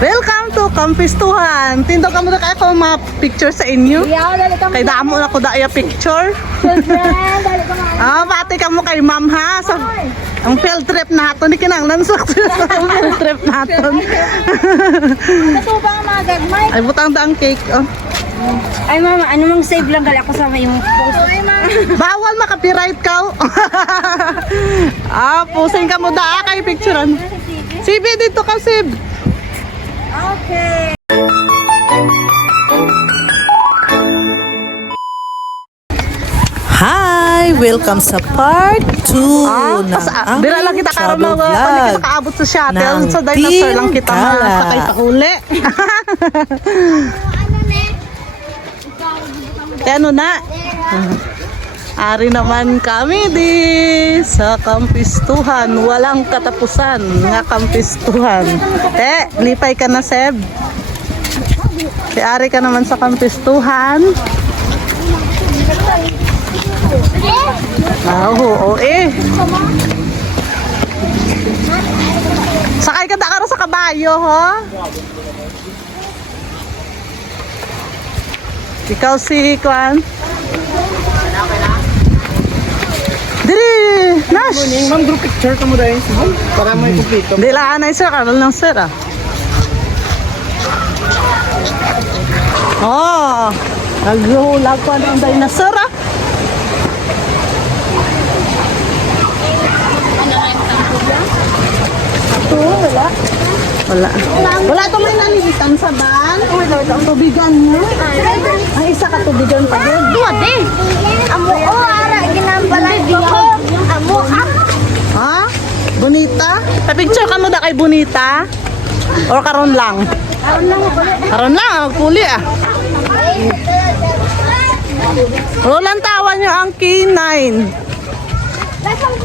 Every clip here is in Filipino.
Welcome to Kampistuhan. Tindo ka muna kayo kung mga picture sa inyo. Kay damo na ko daya picture. Pati ka mo kay ma'am ha. So, ang field trip natin. Ni kinanglan sa field trip natin. Ito ba ang mga gagmay? Ay, butang daang cake. Oh. Ay mama, ano mang save lang gali ako sa yung post. Ay mama. Bawal makapiright ka. Pusing ka mo daa kay picturean. Sibi dito ka, Sib. Okay. Hi! Welcome sa part 2 ng Dira lang kita karon travel mga vlog kita kaabot sa shuttle ng sa dinosaur lang kita Team Kala. masakay pa uli. Kaya ano na? Ari naman kami di sa Kampistuhan. Walang katapusan nga Kampistuhan. Lipay ka na, Seb. Si Ari ka naman sa Kampistuhan. Oo, Sakay ka na sa kabayo, ho? Ikaw si Kwan? Diri! Nash! Ma'am, group picture ka mo dahil. Para may kumpleto. Hindi lang na sir, karal lang sir ah. Oh! Naghulag pa ng dinosaur ah. Ito, wala. Wala ito may nalilitan sa ban. Wala ito ang tubigan mo. Ay, isa ka tubigan pa din. Duwa de. Amo o ara ginambalan ko. Amo Ha? Bonita? Pa-picture ka mo da kay Bonita? Or karon lang? Karon lang, magpuli ah. Roland tawa niyo ang K9.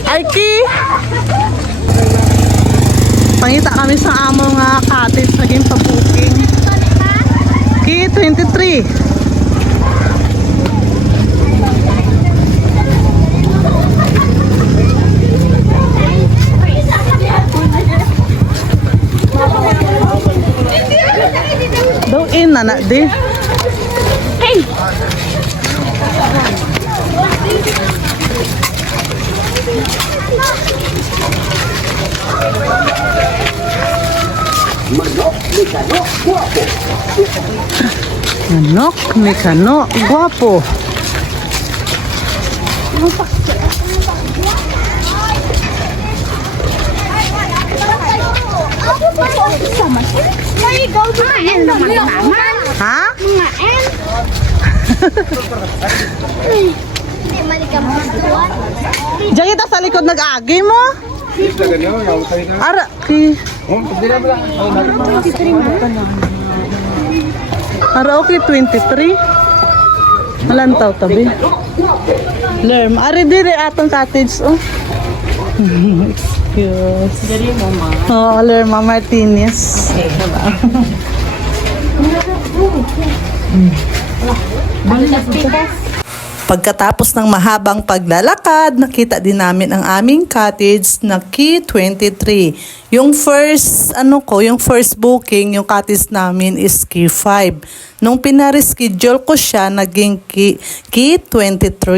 Ay, pangita kami sa amo nga cottage naging pa-booking. K23. Daw in na di. Hey. Manok Mekano guwapo. Ha? Diyan kita sa likod nag-agi mo? Ara, okay, 23. Malantaw tabi. Lerm, ari dire atong cottage oh. Excuse. Dari mama. Oh, Lerma Martinez. Pagkatapos ng mahabang paglalakad, nakita din namin ang aming cottage na Key23. Yung first booking, yung cottage namin is Key5. Nung pinareschedule ko siya, naging Key23.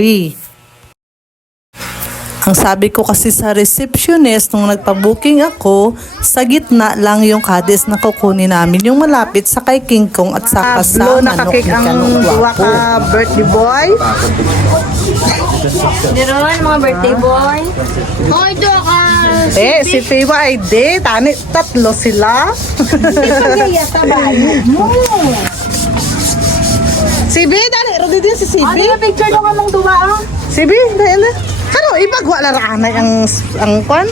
Ang sabi ko kasi sa receptionist nung nagpa-booking ako, sa gitna lang yung cottage na kukunin namin, yung malapit sa kay King Kong at saka sa Manok Mekano duwa Guwapo. ka birthday boy. Diron mga birthday boy. Hoy do ka. Si Piwa ay tani tatlo sila. Yata ba mo? Si B, dali, rodi din si Ano CB. yung picture do ka mong duwa ah? Si B, dali na. Kano, ipagwa na raanay ang kwan?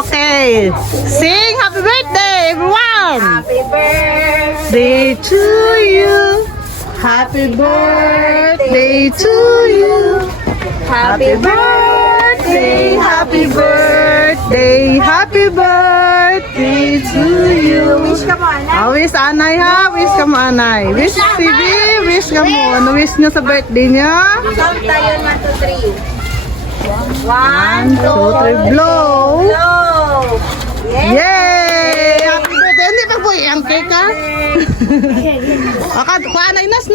Okay. Sing happy birthday, everyone! Happy birthday. Day to you. Happy birthday to you. Happy birthday, happy birthday, happy birthday to you. Wish ka mo anak. Wish anay ha, wish ka mo anay. Wish si B, wish ka mo. Ano wish niya sa birthday niya? Count tayo 1, 2, 3. 1, 1, 2, 3, blow. Blow. Yay! Happy birthday! Hindi pa po ang cake ha? Akad, kuha na inas.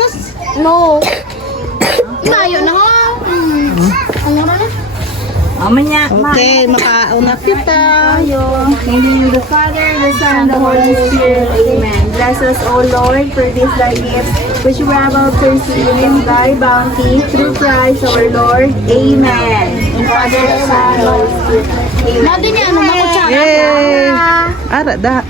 No. Layo na ho. Ano na? Okay, makauna kita. In the name of the Father, the Son, and the Holy Spirit. Amen. Bless us, O Lord, for this thy gifts, which we have all received in thy bounty, through Christ our Lord. Amen. In the Father, the Son, and the Holy Spirit. Amen. Natin yan, makutsara. Yay! Ara, da.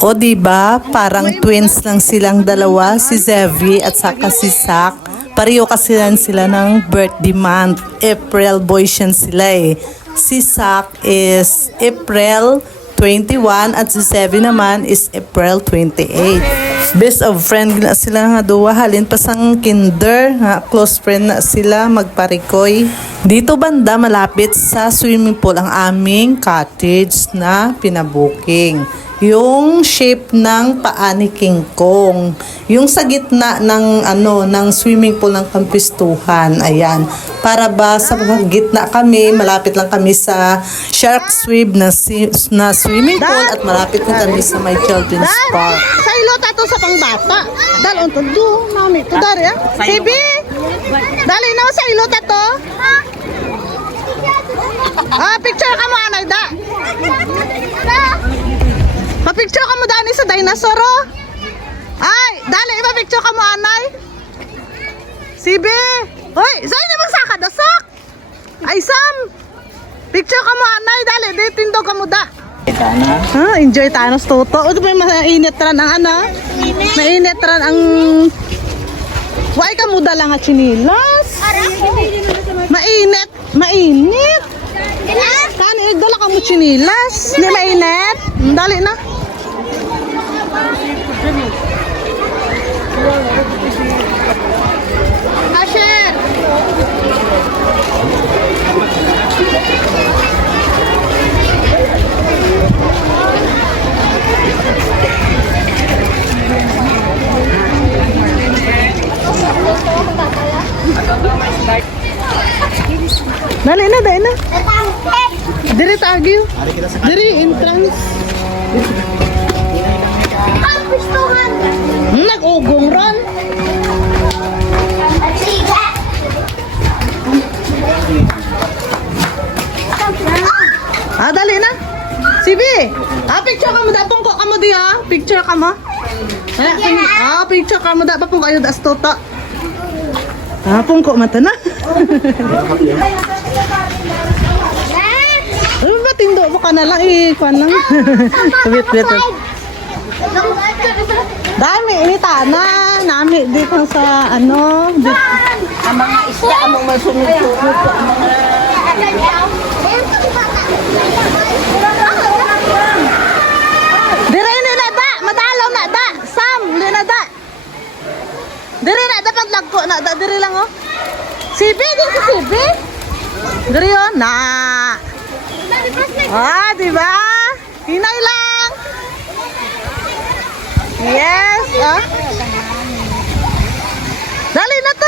O diba, parang twins lang silang dalawa, si Zevi at saka si Sak. Pareho kasi yan sila ng birthday month. April boys yan sila eh. Si Sak is April 21 at si Zevi naman is April 28. Best of friend na sila nga duwa, halin pa sang kinder, nga close friend na sila magparikoy. Dito banda malapit sa swimming pool ang aming cottage na pinabuking. Yung shape ng paa ni King Kong. Yung sa gitna ng ng swimming pool ng Kampistuhan. Ayan. Para ba sa gitna kami, malapit lang kami sa Shark Swim na swimming pool at malapit lang kami sa my children's park. Sa ilot ato sa pangbata. Dalon to do. Mami, to dari ah. Sibi! Dali na sa ilot ato. Picture ka mo anay da. Pa-picture ka mo dani sa dinosaur oh. Ay, dali ipa-picture ka mo anay. Sibi! Hoy, saan na magsaka dasak? Ay, Sam! Picture ka mo anay, dali, di tindog ka mo da. Enjoy tayo sa toto. Huwag may mainit ran ang mainit ran ang... Why ka mo lang at chinilas? Mainit. Kani, igdala ka mo chinilas. Hindi mainit. Dali na. Asher! Dali na. Diri tagyo. Diri entrance. Kampistuhan. Nag-ugong ron. Siga. Dali na. Sibi. Picture ka mo da. Pungko ka mo di ha. Picture ka mo. Picture ka mo da. Papung kayo da astota. Pungko mata na. Ano ba tindo mo ka na lang kuan lang. Wait. Dami ini tanah, nami dito sa dito. Ang mga isda, among masunod-sunod po. Dire ni na da, madalaw na da. Sam, ni na da. Dire na da paglagko na da dire lang oh. Sibi din si Sibi. Dire yon na. Di ba? Hinay lang. Yes, Dali na to,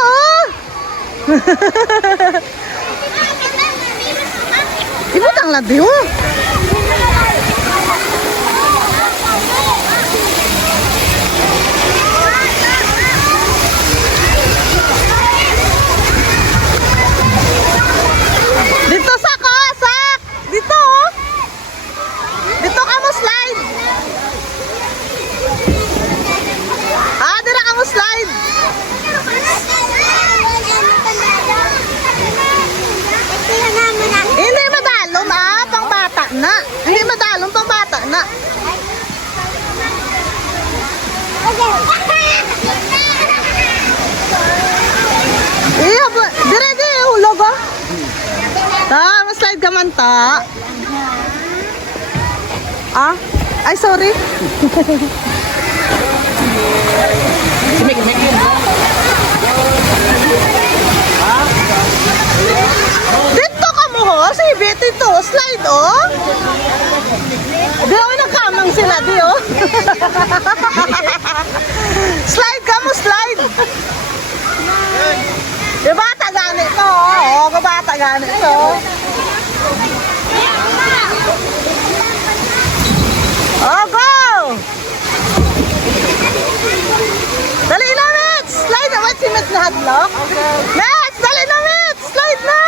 oh. Ibutang lang di oh. Dito sak. Dito oh. Dito ka mo slide. Dira ka mo slide. Hindi madalom pang bata na. Hindi madalom pang bata na. Dire di hulog oh. Slide ka man ta. Ay sorry. Dito ka mo ho, si dito, slide oh. Di ako nagkamang sila di oh. Slide ka mo, slide. Bata ganit to oh. Bata ganit to. na hadlock? Mets! Dali na, Mets! Slide na!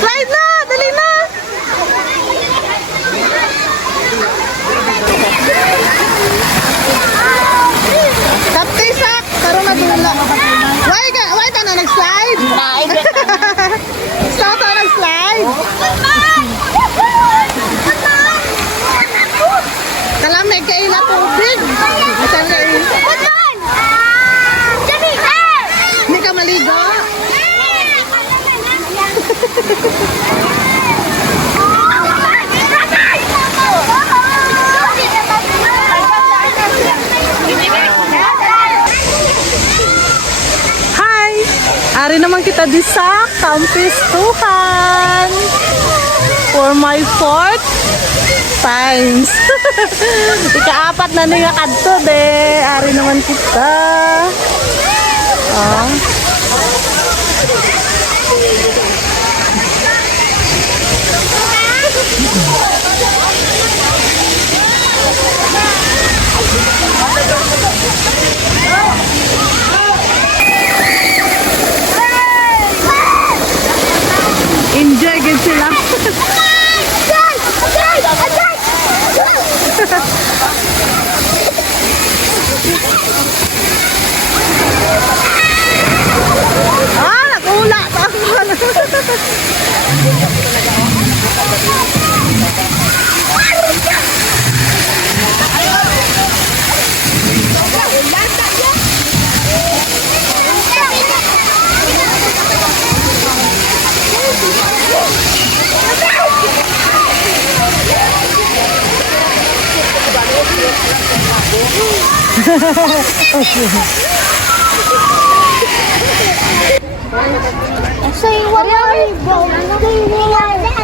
Slide na! Dali na! Kapte sak! Karoon na dula. Why ka na nag-slide? Stop ka nag-slide? Kalamig ka ila tubig. Masan ka ila? Hindi ka maligo? Hi! Ari naman kita di sa Kampistuhan for my 4th times. Ika-4 na nga kadto de. Ari naman kita. Oh. Enjoy gid sila. Nakula pa.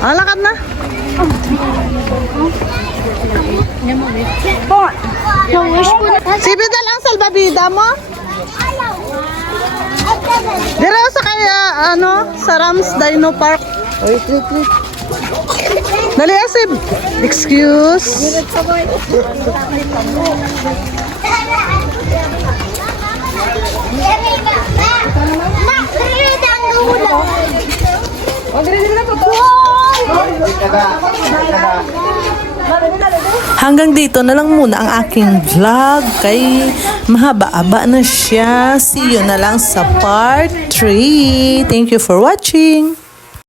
Lakad na. Sibida lang salbabida mo? Dire sa kaya sa Rams Dino Park. Wait. Dali asib. Excuse. Hanggang dito na lang muna ang aking vlog kay mahaba-aba na siya. See you na lang sa part 3. Thank you for watching.